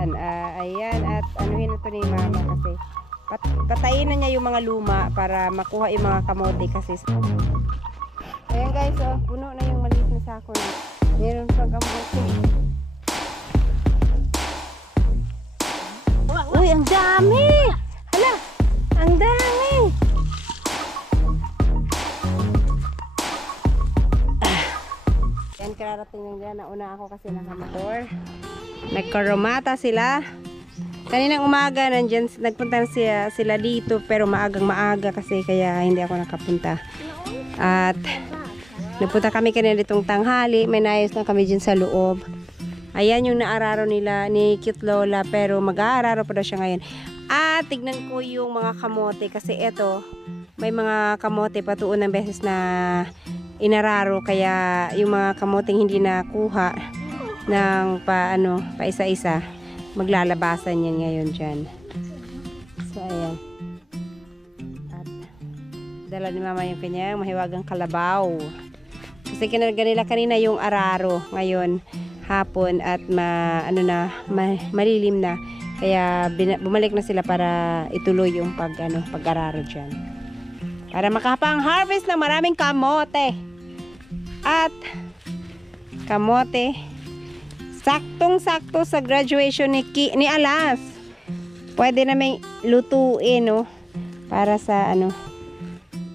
Yan, ayan, at anuhin na to ni mama kasi patayin na niya yung mga luma para makuha yung mga kamote kasi. Ayan guys, puno na yung maliit na sako na. Meron pang kamote. Uy, ang dami! Hala, ang dami! Yan, kararating lang dyan. Nauna ako kasi nakamotor. Nagkaromata sila. Kaninang umaga, nagpunta sila dito pero maagang maaga kasi kaya hindi ako nakapunta. At nagpunta kami kanina ditong tanghali. May naayos na kami dyan sa loob. Ayan yung naararo nila ni Cute Lola pero mag-aararo pa daw siya ngayon. At tignan ko yung mga kamote kasi eto, may mga kamote pa tuon ng beses na inararo kaya yung mga kamoteng hindi nakuha ng pa isa-isa maglalabasan yan ngayon dyan. So ayan. At dala ni mama yung kanyang mahiwagang kalabaw. Kasi kinarga kanina yung araro ngayon hapon at malilim na. Kaya bumalik na sila para ituloy yung pag-araro dyan. Para makapang harvest ng maraming kamote. At kamote saktong-sakto sa graduation ni Alas. Pwede naming lutuin, no? Para sa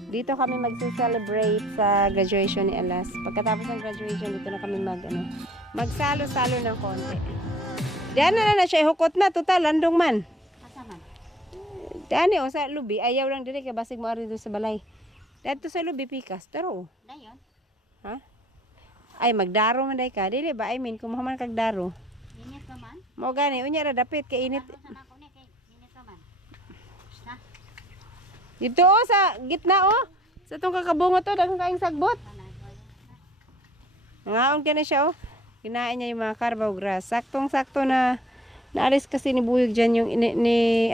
dito kami magse-celebrate sa graduation ni Alas. Pagkatapos ng graduation, dito na kami magsalo-salo ng konti. Diyan na siya, hukot na, total, landong man. Asaman? Diyan sa lubi, ayaw lang dili, kaya basig mo rin doon sa balay. Dito sa lubi, pikas, taro. Dayon? Ha? Ay, magdaro man day ka. Dili ba, I mean, kung mahaman kag daro. Init ka man? Mo gani, unya ra dapit, kay init. Sana ako ni, kay init ka man. Na? Dito sa gitna sa itong kakabungo to, dagang kaing sagbot. Nangaon ka na siya Kinain niya yung mga carabao grass. Saktong-sakto na naalis kasi ni Buyog dyan yung ni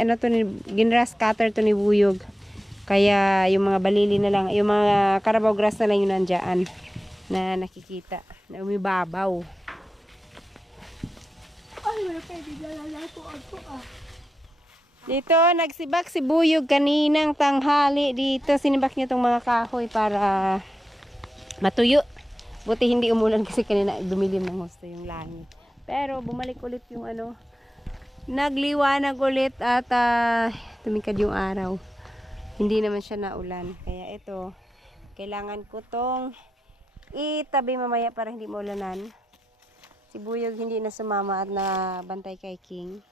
ginras cutter to ni Buyog. Kaya yung mga balili na lang, yung mga carabao grass na lang yung nandiyan na nakikita. Na umibabaw. Ay, wala pwede dalala ko ako Dito, nagsibak si Buyog kaninang tanghali. Dito, sinibak niya itong mga kahoy para matuyo. Buti hindi umulan kasi kanina dumilim ng husto yung langit. Pero bumalik ulit yung nagliwanag ulit at tumikad yung araw. Hindi naman siya naulan. Kaya ito, kailangan ko tong itabi mamaya para hindi maulanan. Si Buyog hindi na sumama at nabantay kay King.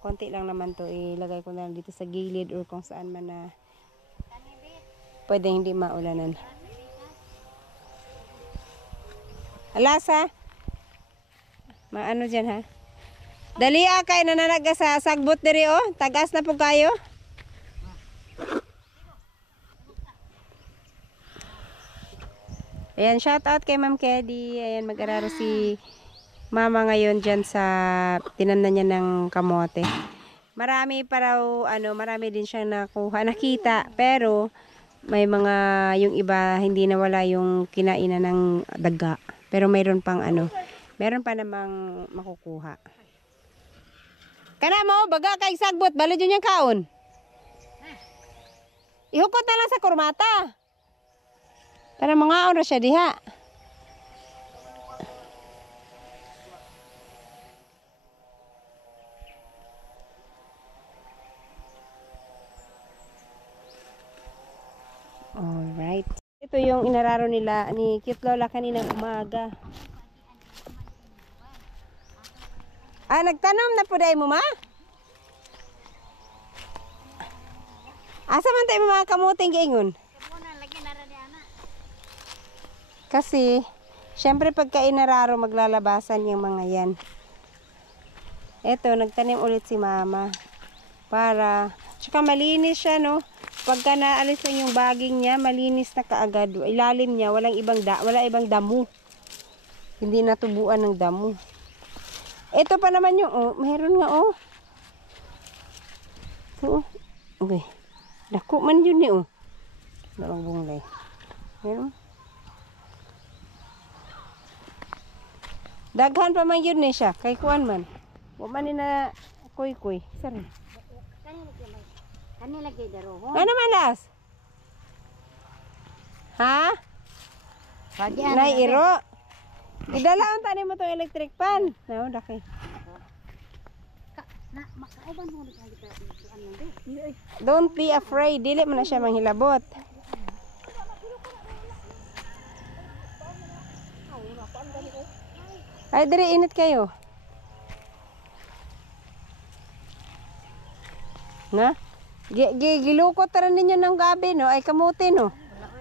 Konti lang naman to, ilagay ko na dito sa gilid or kung saan man na pwede hindi maulanan. Alasa. Maano dyan ha? Dali kay nananaga sa sagbot diri tagas na po kayo. Ayan, shout out kay Ma'am Kedi. Ayan, mag-araro si Mama ngayon dyan sa tinamnan niya ng kamote. Marami pa raw, marami din siyang nakita. Pero, may mga, yung iba, hindi nawala yung kinainan ng daga. Pero mayroon pang meron pa namang makukuha. Kana mo, baga kay sagbot, balad yun yung kaon. Ihukot na lang sa kurmata. Para mga oras siya diha. Alright. Ito yung inararo nila ni Cute Lola kaninang umaga. Nagtanom na po dahil mo, ma? Asa man tayo mga kamuting giingon? Kasi, syempre pagka inararo maglalabasan yung mga yan. Ito, nagtanim ulit si mama. Para, tsaka malinis siya, no? Pagka naalis lang yung baging niya, malinis na kaagad. Ilalim niya, wala ibang damo. Hindi natubuan ng damo. Ito pa naman yung, meron nga, Okay. Dako man yun eh, Dalawang bunglay. Meron. Daghan pa man yun siya. Kay kuan man. Wa man ni na kuy-kuy. Sorry. Kani lagi darohon. Ano man las? Ha? Pagi Nay iro. Idala ang tani mo tong electric pan. No, daki. Na makauban mo dito dito ano di. Don't be afraid. Dili man na siya manghilabot. Ay, diri init kayo. Na? Gilukot taran ninyo ng gabi, no? Ay, kamuti, no? Wala ko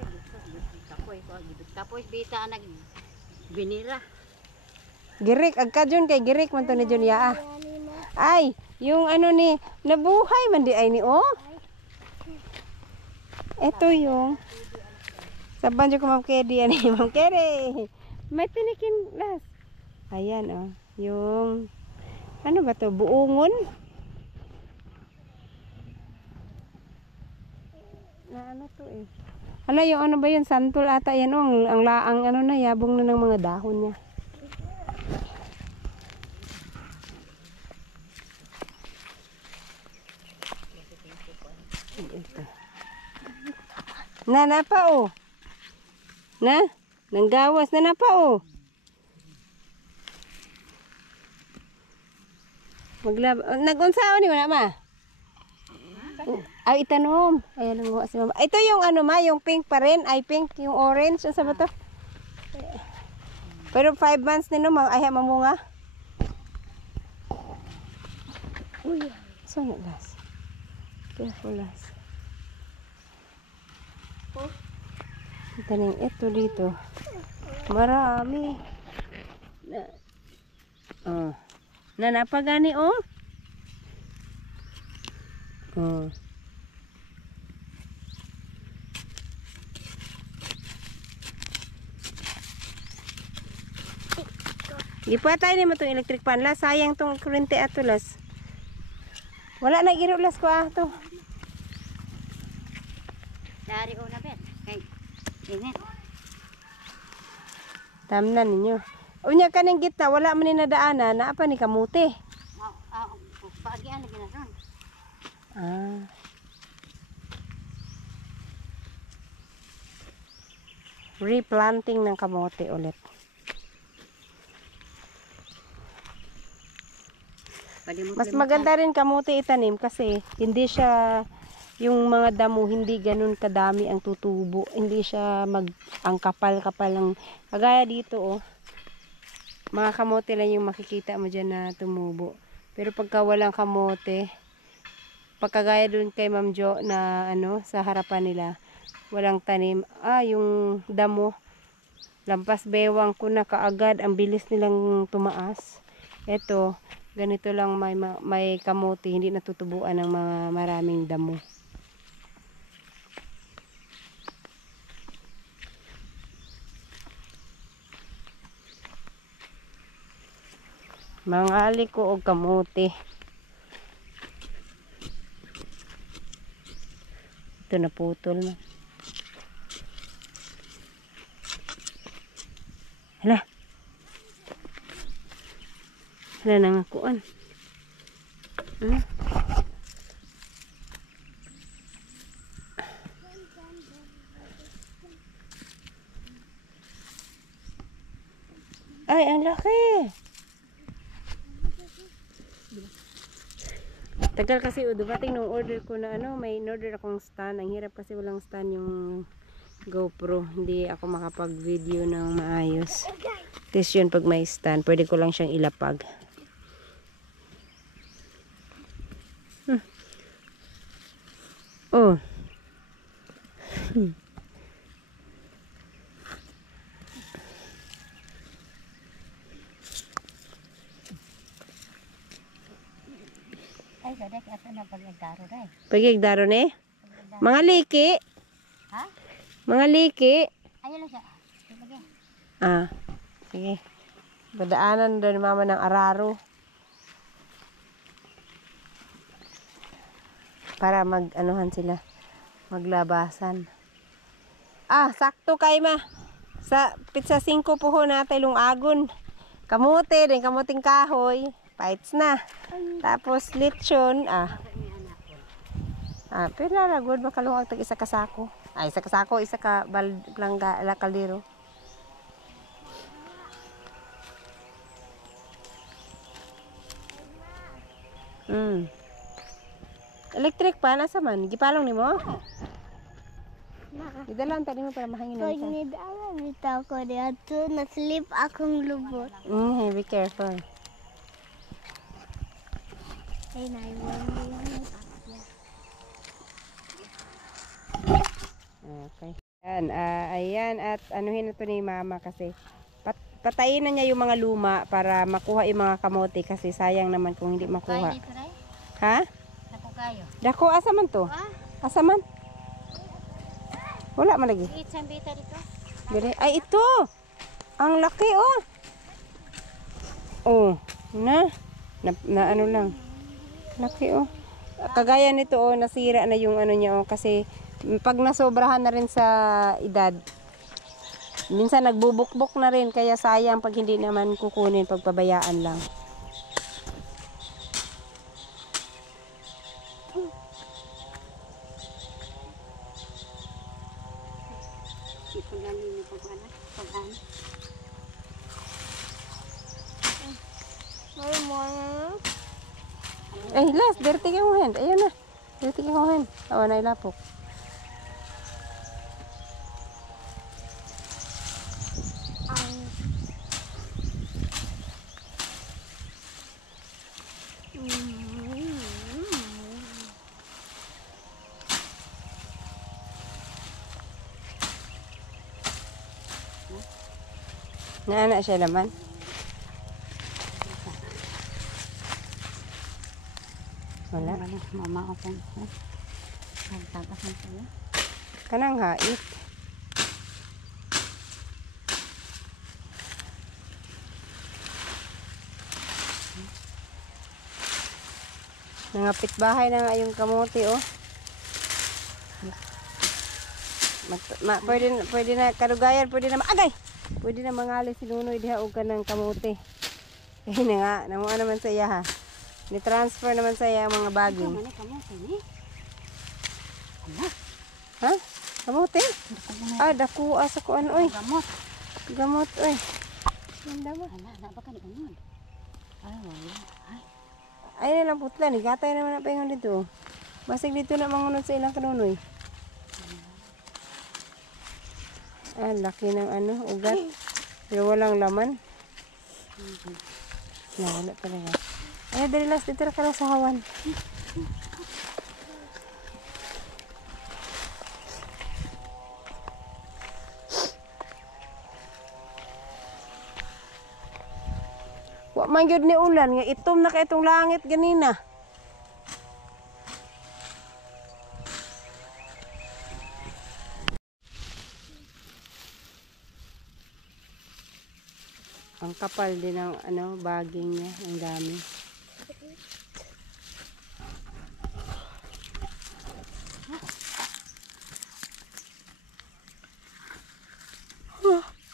kapoy ko gibit. Tapos bita nag binira. Girik, agkadyon kay Girik man to ni Julia. Ay, yung ano ni, nabuhay man di ay ni, oh. Ito yung, saban dyan ko Ma'am Kedi, yan eh, Ma'am Kedi. May tinikin, las. Ayan, oh. Yung, ano ba to, buungon? Na ano to eh. Hala, yung ano ba yun, santol ata yan, oh. Ang laang, ano na, yabong na ng mga dahon niya. Ito. Na pa oh. Na? Nanggawas na pa oh. Nag-unsaon ni wala ma? Ay itanom. Ayan ang gawa si mama. Ito yung ano ma, yung pink pa rin. Ay pink, yung orange. Ano sa ba to? Pero 5 months nino ay mamunga. Uy, so na las. Careful las. Taning ito dito. Marami. Na napagani oh. Oh. Gipatay ni mo tong electric pan la, sayang tong kurente ato las. Wala na giro las ko ato. Dari ko na bet. Kay init. Tamnan ninyo. Unya kaning gitna wala man ni nadaanan, naa pa ni kamuti. Pagi lagi na ron. Ah. Replanting ng kamote ulit. Mas maganda rin kamote itanim kasi hindi siya yung mga damo hindi ganun kadami ang tutubo. Hindi siya ang kapal-kapal ng kagaya dito oh. Mga kamote lang yung makikita mo dyan na tumubo. Pero pagka walang kamote, pagkagaya dun kay Ma'am Jo na ano sa harapan nila, walang tanim. Yung damo, lampas bewang ko na kaagad, ang bilis nilang tumaas. Ito, ganito lang may kamote, hindi natutubuan ng mga maraming damo. Mangali ko og kamote. Ito naputol na. Hala. Hala nang akuan. Ay, ang laki. Tagal kasi dumating nung order ko na ano, may in-order akong stand. Ang hirap kasi walang stand yung GoPro. Hindi ako makapag-video ng maayos. This yun pag may stand, pwede ko lang siyang ilapag. Oh. Ay, gada kaya na pag-agdaro dai. Pagigdaro ni? Mga liki. Ha? Mga liki. Ayun lang siya. Sige. Sige. Badaanan doon mama ng araro. Para mag-anuhan sila. Maglabasan. Sakto kay ma. Sa pizza 5 po ho natin agon. Kamote, din kamuting kahoy. Fights na. Tapos lechon. Pero naragod makalungag tag isa kasako. Isa kasako, isa ka balangga la kaldero. Electric pa nasa man. Gipalong nimo? Idalan tadi mo para mahangin Pag na. nidalan bitaw ko dito, naslip akong lubot. Be careful. Ay, naiwan mo. Okay. Ayan at anuhin na to ni mama kasi patayin na niya yung mga luma para makuha yung mga kamote kasi sayang naman kung hindi makuha. Kain ito rin. Ha? Ako kayo. Dako, asa man to? Asa man? Wala man lagi. Eat some bita dito. Dire. Ay, ito! Ang laki, oh! Oh, na ano lang. Laki, oh. Kagaya nito, oh, nasira na yung ano niya, oh, kasi pag nasobrahan na rin sa edad, minsan nagbubukbok na rin, kaya sayang pag hindi naman kukunin, pagpabayaan lang. Ipagaling niyo pag-ano. May mo. Last, dirty ka mo hand. Ayun na. Dirty ka mo hand. Awa na ilapok. Naana siya laman. Wala. Mama ko po. Nagtatasan sila. Kanang hait. Nangapit bahay na nga yung kamote, oh. Pwede na karugayan, pwede na maagay. Pwede na mangali si Nunoy diha og kanang kamote. Kaya na nga, namuha naman sa iya ha. Ni-transfer naman sa iya ang mga baging. Kamote ni. Ha? Kamote? Dako asa ko ano, oy. Gamot. Gamot, oy. Ganda mo. Ala, baka ni ganun. Ay, wala. Ay na lang putla, ni gatay naman na paingon dito. Basig dito na mangunod sa ilang kanunoy. Laki ng ano, ugat. Pero walang laman. Wala talaga. Ay, dali last dito ka lang sa hawan. Wa man gyud ni ulan nga itom na kay itong langit ganina. Ang kapal din ng ano, baging niya, ang dami.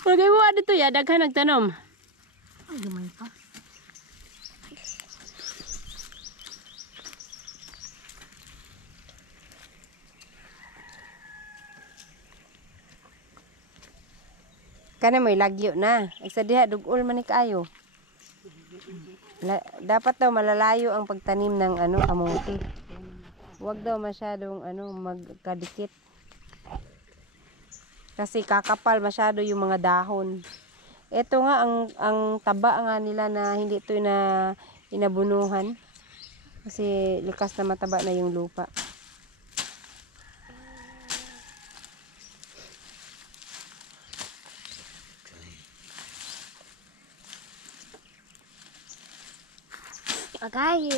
Pagay mo dito ya, daghan nagtanom. Ay, gamay pa. Kana may lagyo na. Isa diha dugol man ni kaayo. Dapat daw malalayo ang pagtanim ng ano kamote. Huwag daw masyadong ano magkadikit. Kasi kakapal masyado yung mga dahon. Ito nga ang taba nga nila na hindi ito na inabunuhan. Kasi likas na mataba na yung lupa. Agay.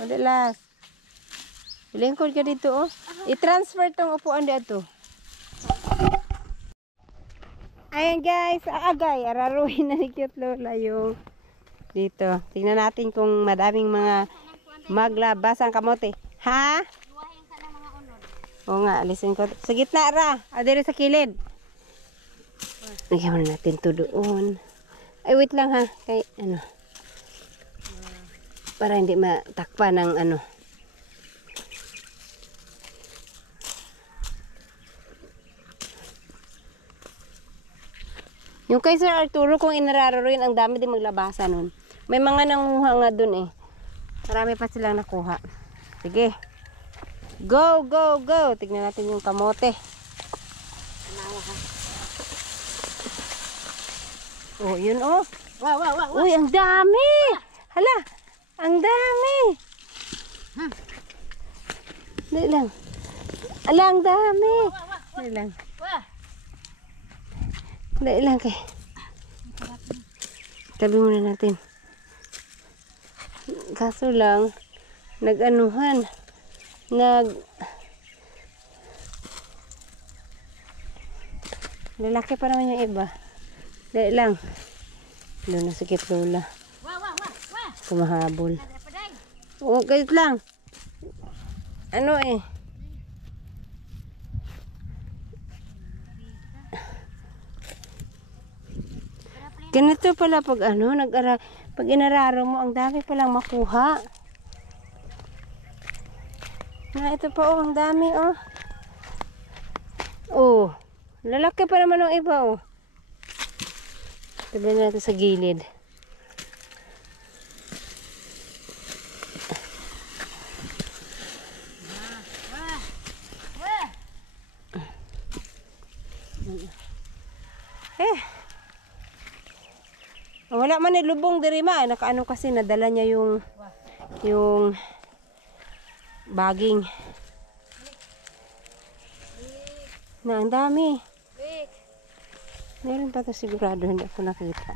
Madalas. Lingkod ka dito, oh. I-transfer tong upuan dito. Ayan guys, agay. Araruhin na ni Cute Lola yung dito. Tingnan natin kung madaming mga maglabas ang kamote. Ha? Luwahin ka ng mga unod. Oo nga, alisin ko. Sa gitna ra. Adere sa kilid. Lagyan mo natin to doon. Ay, wait lang ha. Kay, ano. Para hindi matakpan ng ano. Yung kay Sir Arturo, kung inararo rin, ang dami din maglabasa nun. May mga nanguha nga dun eh. Marami pa silang nakuha. Sige. Go, go, go. Tignan natin yung kamote. Oh, yun oh. Wah, wah, wah. Uy, ang dami. Hala, ang dami. Dali lang. Ala, ang dami. Dali lang. Wah. Dali lang kay. Tabi muna natin. Kaso lang, nag-anuhan. Lalaki pa naman yung iba. Dali lang. Lola, sakit Lola. Wah, wah, wah, wah. Kumahabol. Ada apa day? Oo, kahit lang. Ano eh. Ganito pala pag ano, pag inararo mo, ang dami palang makuha. Na ito pa oh, ang dami oh. Oh, lalaki pa naman ng iba oh. Tabi natin sa gilid. Wah. Wala man lubong diri ma, nakaano kasi nadala niya yung baging. Na ang dami. Wait. Meron pa to sigurado, hindi ako nakita.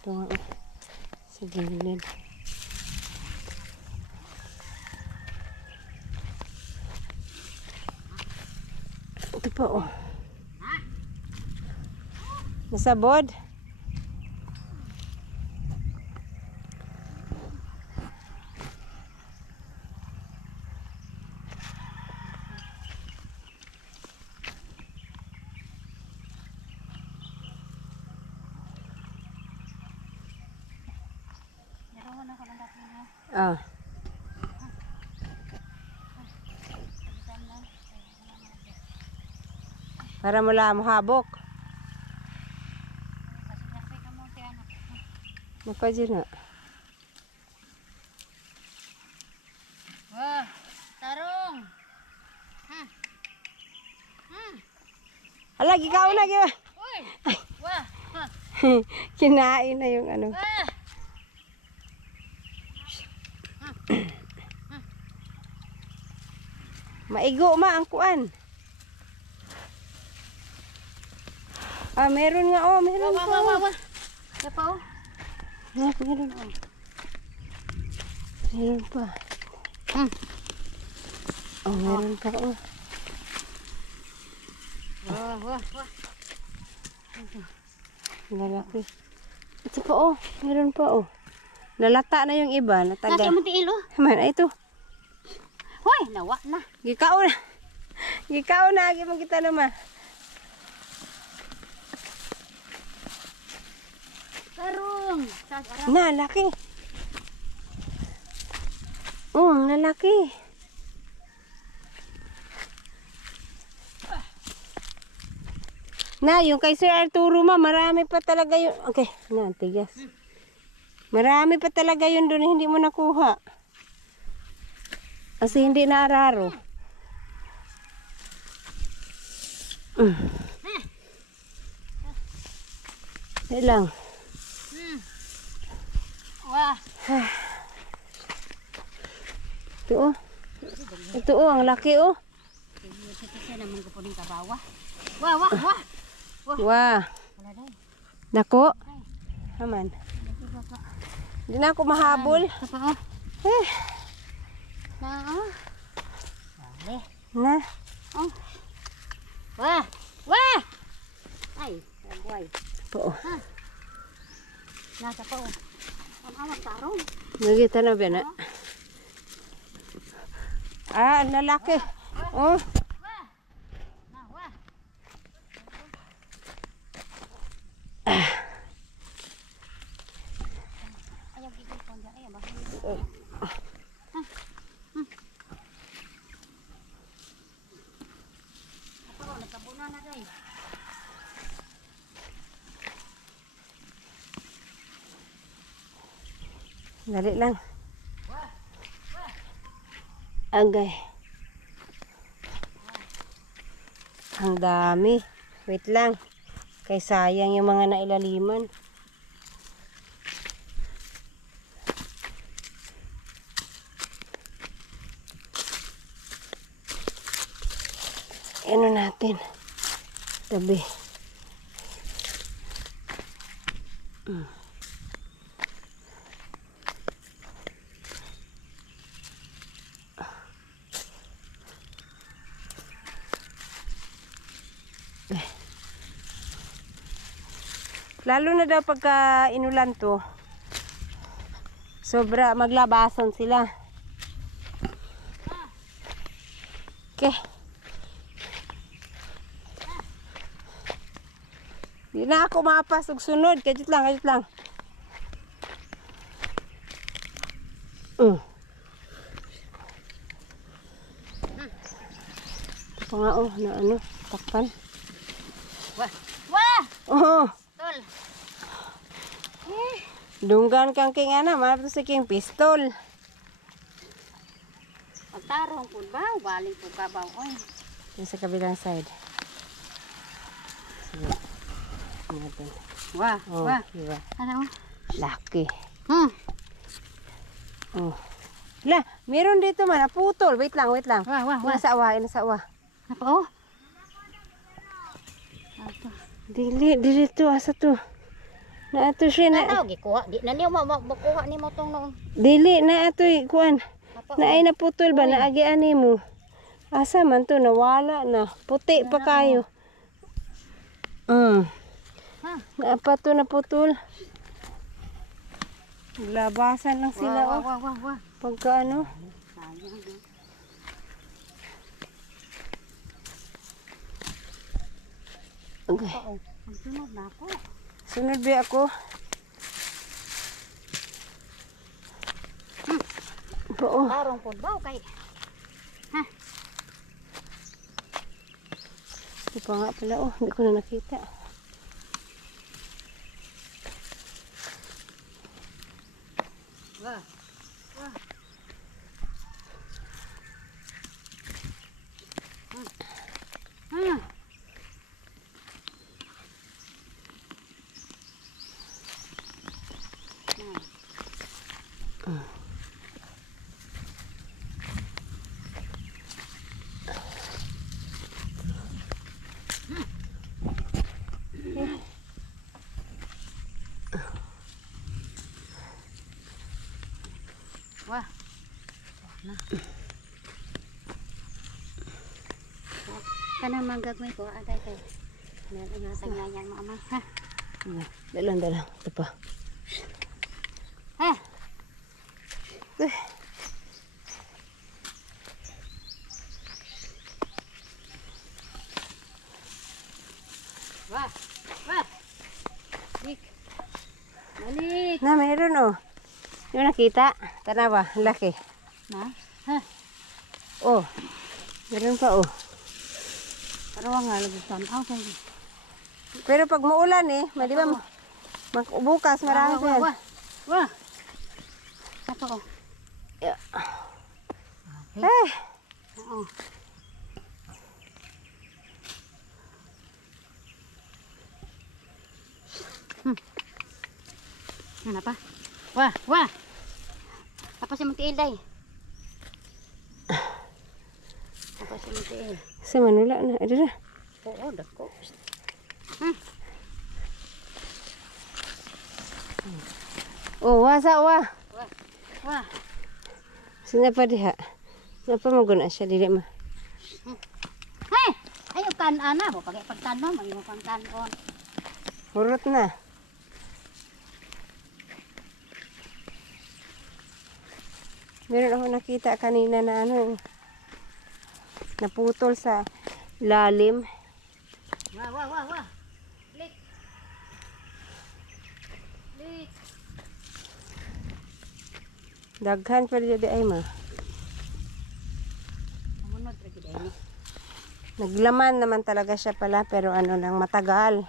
Ito nga oh. Sa gilid. Ito pa oh. Nasabod. Ah. Para mula mahabok. Mapajir nga. Wah, tarong. Ala, gikaw na, giba. Uy. Wah. Kinain na yung ano. Wah. Maigo ma ang kuan. Ah, meron nga oh, meron Wah, pa. wah, wah, wah. Apa oh? Ah, meron. Meron pa. Oh, meron pa oh. Wah, wah, wah. Lalaki. Ito pa oh, meron pa oh. Lalata na yung iba, Nasa nataga. mo tiilo. Man, ay ito. Hoy, nawa na. Gikao na. Gikao na, agi mong kita naman. Tarong. Sas Na, laki. Oh, ang lalaki. Na, yung kay Sir Arturo ma, marami pa talaga yun. Okay, na, tigas. Marami pa talaga yun doon, hindi mo nakuha. Kasi hindi naararo. Yan lang. Wah. Ito oh. Ito oh, ang laki oh. Ito naman ko po ng kabawa. Wah, wah, wah. Wah. Wala day. Nako. Aman. Hindi na ako mahabol. Apa oh? Eh, Na oh. Wale. na. Oh. Wah. Wah. Ay, agway. Po. Nasa pa oh. Ang awat tarong. Nagita na ba na? Ah, ang lalaki. Oh. Wah. Na, wah. Dali lang. Agay. Ang dami. Wait lang. Kay sayang yung mga nailaliman. Ano natin? Tabi. Lalo na daw pagka inulan to. Sobra maglabasan sila. Okay. Di na ako mapasok sunod. Kajit lang, kajit lang. Ito nga oh, na ano, takpan. Wah! Wah! Oh, Tol! dunggan kang king ana, malapit sa king pistol. Pagtarong po ba? Baling po ka ba? Oy. Yung sa kabilang side. Sige. Natin. Wah! Oh, Wah! diba? Ano? Laki. Hmm. Oh. La, meron dito man, naputol. Wait lang, wait lang. Wah! Wah! Wah! Nasa awa, nasa awa. Apa oh? Ato. Dili to, asa to. Na ato siya na. Nataw gikuha. Di na niyo makuha ni mo tong noon. Dili na ato kuan. Apa? Na ay naputol ba na agi ani mo. Asa man to nawala na. Puti pa kayo. Ha? Naapa to naputol. Labasan lang sila Wah! oh. Wah! Wah! Wah! Pagka ano. Sayang. Okay. Oo. Ang sunod na ako. Sunod ba ako? Oo. Tarong po ba? Kay. Ha? Ito pa nga pala oh. Hindi ko na nakita. Wah! Wah! Hmm. Wah. Kana manggagmay ko aday kay. Nalingatan nga yan mama. Ha? Dalang. Ito pa. Ha? Wah. Wah. Dik. Balik. Na, meron oh. Yung nakita? Tanawa, laki. Na? Ha? Oh. Meron pa oh. Pero nga lagi tanaw kay. Pero pag maulan eh, di ba? Bukas marami Wah. yan. Wah. Wah. Apa oh? Yeah. Okay. Eh, Oo. Ano pa? Wah, wah. Apa si Muntiil day? Apa si Muntiil? sa Manula na. Ito na. Oo, dako. Oh, wasa wa. Wah, wah. Sina pa diha. Napa maguna siya dili ma. Hey, ayo kan ana mo pagay pagtanom, ayo pang tanon. Hurot na. Meron ako nakita kanina na ano, naputol sa lalim. Wah, wah, wah, wah. Lik. Lik. Daghan pa di ay ma. Munod ra gid ay ni. Naglaman naman talaga siya pala pero ano lang matagal.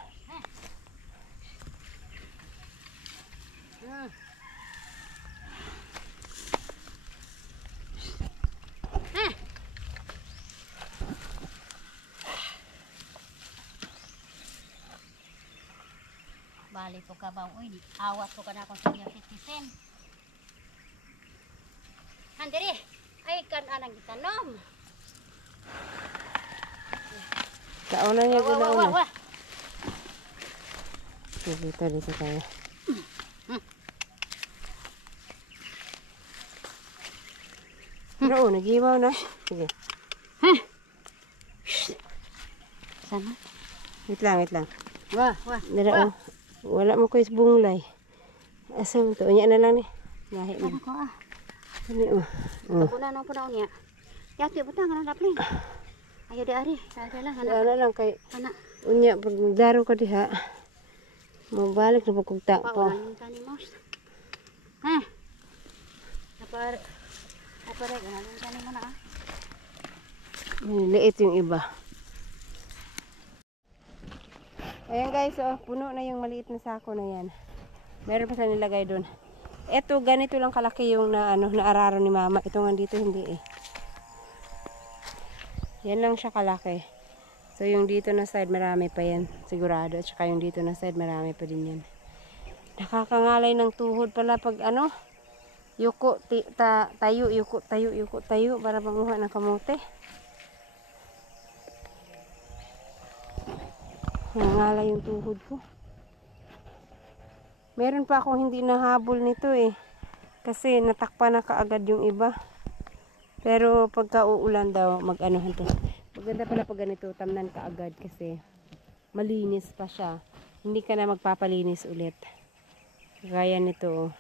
Bali po ka ba? Uy, awas po ka na akong senior citizen. Handiri, ay kan anang gitanom. Kauna niya Wah, wah, ginauna. wah, wah. Dito tayo. Pero nagibaw na. Sige. Sana? Wait lang. Wah, wah. Dala oh. Wala mo ko bunglay. Asa mo to? Unya na lang ni. Lahi mo. Ano ko ah? Ano oh. Oh. Ako na nang punaw niya. Yati butang kana dapling. Ayo di ari. Sada lang Ana anak. lang kay Anak. unya pag magdaro ko diha. Mabalik na pagkugta Pa po. ulan ka ni Mos. Ha? Apa rek ulan ka ni mo na ah. Liit yung iba. Ayan guys, oh, puno na yung maliit na sako na yan. Meron pa sa nilagay doon. Eto, ganito lang kalaki yung naararo ni mama. Ito nga dito, hindi eh. Yan lang siya kalaki. So yung dito na side, marami pa yan. Sigurado. At saka yung dito na side, marami pa din yan. Nakakangalay ng tuhod pala pag yuko, tayo. Para panguha ng kamote. Nangalay yung tuhod ko. Meron pa akong hindi nahabol nito eh. Kasi natakpan na kaagad yung iba. Pero pagka uulan daw, mag-anuhan to. Maganda pala pag ganito, tamnan kaagad kasi malinis pa siya. Hindi ka na magpapalinis ulit. Gaya nito,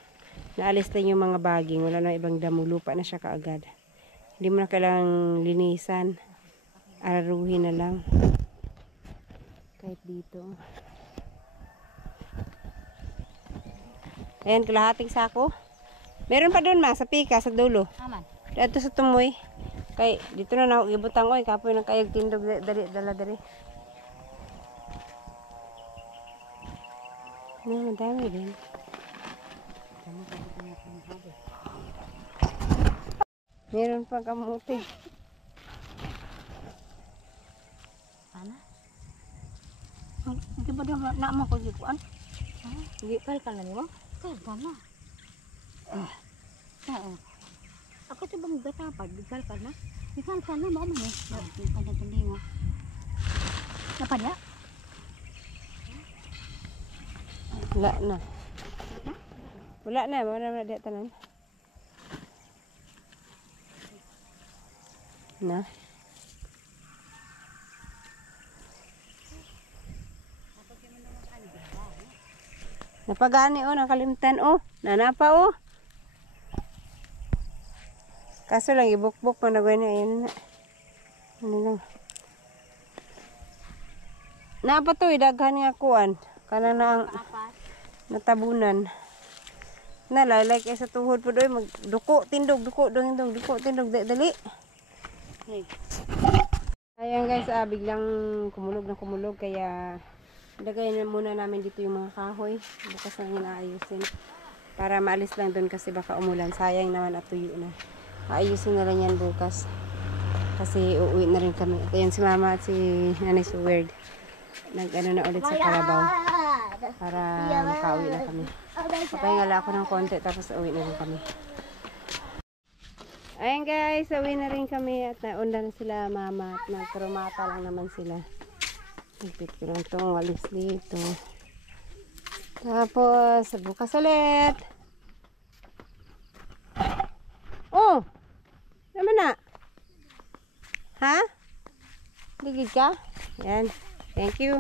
naalis na yung mga baging. Wala na ibang damo, lupa na siya kaagad. Hindi mo na kailangang linisan. Araruhin na lang. Kahit dito. Ayan, kalahating sako. Meron pa doon ma, sa pika, sa dulo. Aman. Dito sa tumoy. Kay, dito na ako ibutang oy. Kapoy ng kayag tindog. Dala. Madami din. Meron pa kamuti. Ana? Di ba na mo ko gikuan? Hindi, kalkal na niyo? Kalkan na. Oo. Ako sa bang gatapad, bikalkan na. Bikalkan na, baka man eh. Pagkatundi mo. Dapat ya? Wala na. Wala na di tanan. Na. Napagani oh, nakalimtan oh. Nanapa oh. Kaso lang ibukbok pa na gani ayun na. Ano lang. Napa to idaghan nga kuan. Kana na ang Apat. natabunan. Nalalay kay sa tuhod po doy magduko tindog dali. Hey. Ayan guys, biglang kumulog kaya lagay na muna namin dito yung mga kahoy. Bukas na inaayusin. Para maalis lang doon kasi baka umulan. Sayang naman at tuyo na. Aayusin na lang yan bukas. Kasi uuwi na rin kami. At ayan si mama at si nanay Suwerd. Nag-ano na ulit sa Kalabaw. Para makauwi na kami. Papahinga ako ng konti tapos uwi na rin kami. Ayan guys, uwi na rin kami at naunda na sila mama at nagkromata lang naman sila. Ipit ko lang itong walis dito. Tapos, bukas ulit. Oh! Naman na? Ha? Ligid ka? Yan. Thank you.